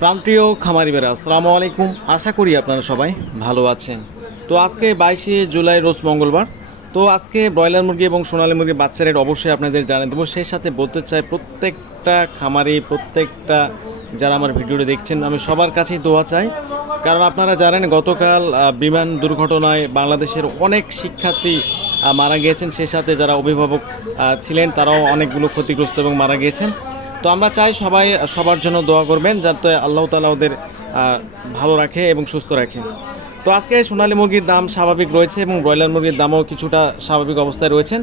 প্রান্তীয় খামারি বেরা আসসালামু আলাইকুম। আশা করি আপনারা সবাই ভালো আছেন। তো আজকে বাইশে জুলাই, রোজ মঙ্গলবার। তো আজকে ব্রয়লার মুরগি এবং সোনালী মুরগির বাচ্চা রেট অবশ্যই আপনাদের জানিয়ে দেবো। সেই সাথে বলতে চাই, প্রত্যেকটা খামারি, প্রত্যেকটা যারা আমার ভিডিওটি দেখছেন, আমি সবার কাছেই দোয়া চাই। কারণ আপনারা জানেন, গতকাল বিমান দুর্ঘটনায় বাংলাদেশের অনেক শিক্ষার্থী মারা গিয়েছেন। সেই সাথে যারা অভিভাবক ছিলেন, তারাও অনেকগুলো ক্ষতিগ্রস্ত এবং মারা গিয়েছেন। তো আমরা চাই সবাই সবার জন্য দোয়া করবেন যাতে আল্লাহ তালা ওদের ভালো রাখে এবং সুস্থ রাখে। তো আজকে সোনালী মুরগির দাম স্বাভাবিক রয়েছে এবং ব্রয়লার মুরগির দামও কিছুটা স্বাভাবিক অবস্থায় রয়েছেন।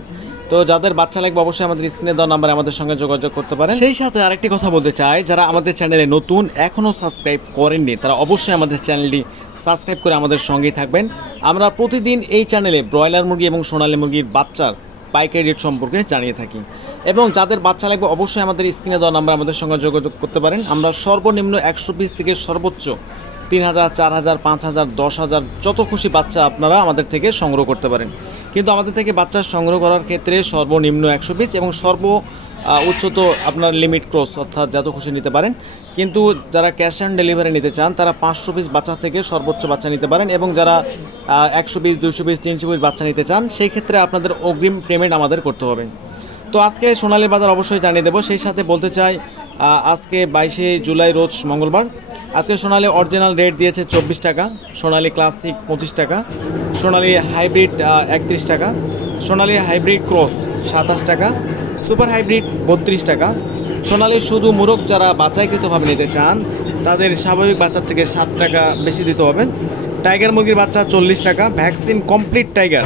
তো যাদের বাচ্চা লাগবে অবশ্যই আমাদের স্ক্রিনে দেওয়া নাম্বারে আমাদের সঙ্গে যোগাযোগ করতে পারেন। সেই সাথে আরেকটি কথা বলতে চাই, যারা আমাদের চ্যানেলে নতুন এখনও সাবস্ক্রাইব করেননি, তারা অবশ্যই আমাদের চ্যানেলটি সাবস্ক্রাইব করে আমাদের সঙ্গেই থাকবেন। আমরা প্রতিদিন এই চ্যানেলে ব্রয়লার মুরগি এবং সোনালী মুরগির বাচ্চার পাইকারি রেট সম্পর্কে জানিয়ে থাকি। এবং যাদের বাচ্চা লাগবে অবশ্যই আমাদের স্ক্রিনে দেওয়া নাম্বার আমাদের সঙ্গে যোগাযোগ করতে পারেন। আমরা সর্বনিম্ন একশো পিস থেকে সর্বোচ্চ তিন হাজার, চার হাজার, পাঁচ হাজার, দশ হাজার যত খুশি বাচ্চা আপনারা আমাদের থেকে সংগ্রহ করতে পারেন। কিন্তু আমাদের থেকে বাচ্চা সংগ্রহ করার ক্ষেত্রে সর্বনিম্ন একশো পিস এবং সর্ব উচ্চত আপনার লিমিট ক্রস অর্থাৎ যত খুশি নিতে পারেন। কিন্তু যারা ক্যাশ অন ডেলিভারি নিতে চান, তারা পাঁচশো পিস বাচ্চা থেকে সর্বোচ্চ বাচ্চা নিতে পারেন এবং যারা একশো পিস দুশো পিস তিনশো পিস বাচ্চা নিতে চান, সেই ক্ষেত্রে আপনাদের অগ্রিম পেমেন্ট আমাদের করতে হবে। তো আজকে সোনালী বাজার অবশ্যই জানিয়ে দেবো। সেই সাথে বলতে চাই আজকে বাইশে জুলাই রোজ মঙ্গলবার। আজকে সোনালি অরিজিনাল রেট দিয়েছে চব্বিশ টাকা, সোনালি ক্লাসিক পঁচিশ টাকা, সোনালী হাইব্রিড একত্রিশ টাকা, সোনালী হাইব্রিড ক্রস সাতাশ টাকা, সুপার হাইব্রিড বত্রিশ টাকা, সোনালি শুধু মুরগ যারা বাচ্চাইকৃতভাবে নিতে চান, তাদের স্বাভাবিক বাচ্চার থেকে সাত টাকা বেশি দিতে হবে। টাইগার মুরগির বাচ্চা চল্লিশ টাকা, ভ্যাকসিন কমপ্লিট টাইগার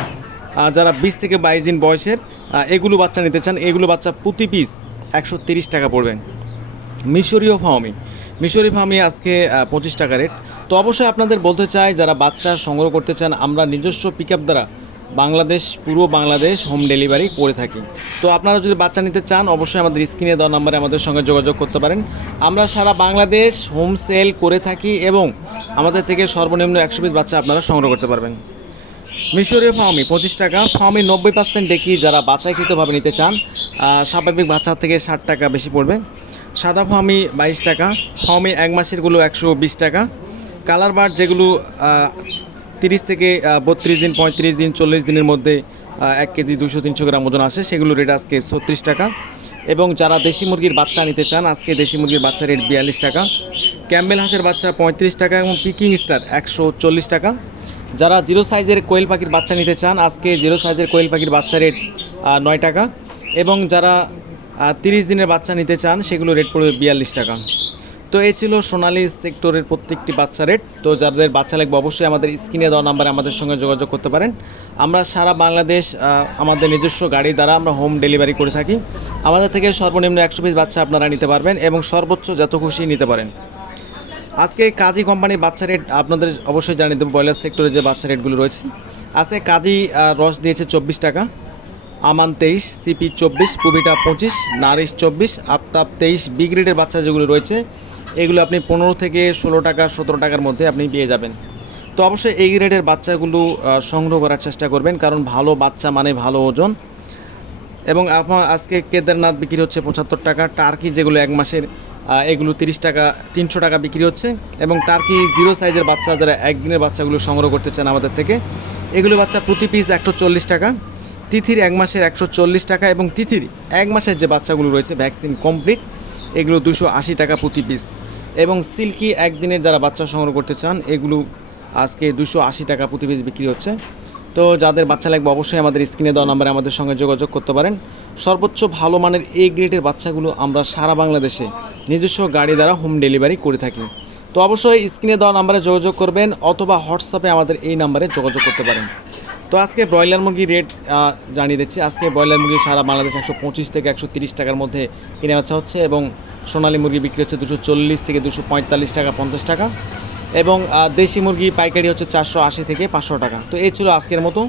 যারা বিশ থেকে বাইশ দিন বয়সের এগুলো বাচ্চা নিতে চান, এগুলো বাচ্চা প্রতি পিস একশো তিরিশ টাকা পড়বে। মিশরীয় ফার্মি মিশরি ফার্মি আজকে পঁচিশ টাকা রেট তো অবশ্যই আপনাদের বলতে চাই, যারা বাচ্চা সংগ্রহ করতে চান, আমরা নিজস্ব পিক দ্বারা বাংলাদেশ, পুরো বাংলাদেশ হোম ডেলিভারি করে থাকি। তো আপনারা যদি বাচ্চা নিতে চান, অবশ্যই আমাদের স্ক্রিনে দেওয়া নাম্বারে আমাদের সঙ্গে যোগাযোগ করতে পারেন। আমরা সারা বাংলাদেশ হোম সেল করে থাকি এবং আমাদের থেকে সর্বনিম্ন একশো পিস বাচ্চা আপনারা সংগ্রহ করতে পারবেন। মিশরীয় ফার্মি, পঁচিশ টাকা। ফার্মি নব্বই পার্সেন্ট ডেকি যারা বাছাইকৃতভাবে নিতে চান স্বাভাবিক বাচ্চা থেকে ষাট টাকা বেশি পড়বে। সাদা ফার্মি বাইশ টাকা, ফার্মি এক মাসেরগুলো একশো বিশ টাকা। কালার বার যেগুলো তিরিশ থেকে বত্রিশ দিন, পঁয়ত্রিশ দিন, চল্লিশ দিনের মধ্যে এক কেজি দুশো তিনশো গ্রাম ওজন আসে, সেগুলো রেট আজকে ছত্রিশ টাকা। এবং যারা দেশি মুরগির বাচ্চা নিতে চান, আজকে দেশি মুরগির বাচ্চা রেট বিয়াল্লিশ টাকা। ক্যাম্বেল হাঁসের বাচ্চা পঁয়ত্রিশ টাকা এবং পিকিং স্টার একশো চল্লিশ টাকা। যারা জিরো সাইজের কোয়েল পাখির বাচ্চা নিতে চান, আজকে জিরো সাইজের কোয়েল পাখির বাচ্চা রেট নয় টাকা। এবং যারা তিরিশ দিনের বাচ্চা নিতে চান, সেগুলো রেট পড়বে বিয়াল্লিশ টাকা। তো এই ছিল সোনালী সেক্টরের প্রত্যেকটি বাচ্চা রেট। তো যাদের বাচ্চা লাগবে, অবশ্যই আমাদের স্ক্রিনে দেওয়া নাম্বারে আমাদের সঙ্গে যোগাযোগ করতে পারেন। আমরা সারা বাংলাদেশ আমাদের নিজস্ব গাড়ি দ্বারা আমরা হোম ডেলিভারি করে থাকি। আমাদের থেকে সর্বনিম্ন একশো পিস বাচ্চা আপনারা নিতে পারবেন এবং সর্বোচ্চ যত খুশি নিতে পারেন। আজকে কাজী কোম্পানির বাচ্চা রেট আপনাদের অবশ্যই জানিয়ে দেবো ব্রয়লার সেক্টরে যে বাচ্চা রেটগুলো রয়েছে। আজকে কাজী রস দিয়েছে চব্বিশ টাকা, আমান তেইশ সিপি চব্বিশ পুবিটা পঁচিশ, নারিশ চব্বিশ, আফতাব তেইশ বি গ্রেডের বাচ্চা যেগুলো রয়েছে, এগুলো আপনি পনেরো থেকে ষোলো টাকা, সতেরো টাকার মধ্যে আপনি পেয়ে যাবেন। তো অবশ্যই এই গ্রেডের বাচ্চাগুলো সংগ্রহ করার চেষ্টা করবেন, কারণ ভালো বাচ্চা মানে ভালো ওজন। এবং আজকে কেদারনাথ বিক্রি হচ্ছে পঁচাত্তর টাকা, টার্কি যেগুলো এক মাসের এগুলো তিরিশ টাকা, তিনশো টাকা বিক্রি হচ্ছে। এবং টার্কি জিরো সাইজের বাচ্চা যারা একদিনের বাচ্চাগুলো সংগ্রহ করতে চান আমাদের থেকে, এগুলো বাচ্চা প্রতি পিস একশো চল্লিশ টাকা, তিথির এক মাসের একশো চল্লিশ টাকা এবং তিথির এক মাসের যে বাচ্চাগুলো রয়েছে ভ্যাকসিন কমপ্লিট এগুলো দুশো আশি টাকা প্রতি পিস এবং সিল্কি একদিনের যারা বাচ্চা সংগ্রহ করতে চান, এগুলো আজকে দুশো আশি টাকা প্রতি পিস বিক্রি হচ্ছে। তো যাদের বাচ্চা লাগবে অবশ্যই আমাদের স্ক্রিনে দেওয়া নাম্বারে আমাদের সঙ্গে যোগাযোগ করতে পারেন। সর্বোচ্চ ভালো মানের এ গ্রেডের বাচ্চাগুলো আমরা সারা বাংলাদেশে নিজস্ব গাড়ি দ্বারা হোম ডেলিভারি করে থাকি। তো অবশ্যই স্ক্রিনে দেওয়া নাম্বারে যোগাযোগ করবেন অথবা হোয়াটসঅ্যাপে আমাদের এই নাম্বারে যোগাযোগ করতে পারেন। তো আজকে ব্রয়লার মুরগির রেট জানিয়ে দিচ্ছি। আজকে ব্রয়লার মুরগি সারা বাংলাদেশ একশো পঁচিশ থেকে একশো তিরিশ টাকার মধ্যে কিনে বেচা হচ্ছে এবং সোনালী মুরগি বিক্রি হচ্ছে দুশো চল্লিশ থেকে দুশো পঁয়তাল্লিশ টাকা, পঞ্চাশ টাকা। এবং দেশি মুরগি পাইকারি হচ্ছে চারশো আশি থেকে পাঁচশো টাকা। তো এই ছিল আজকের মতো।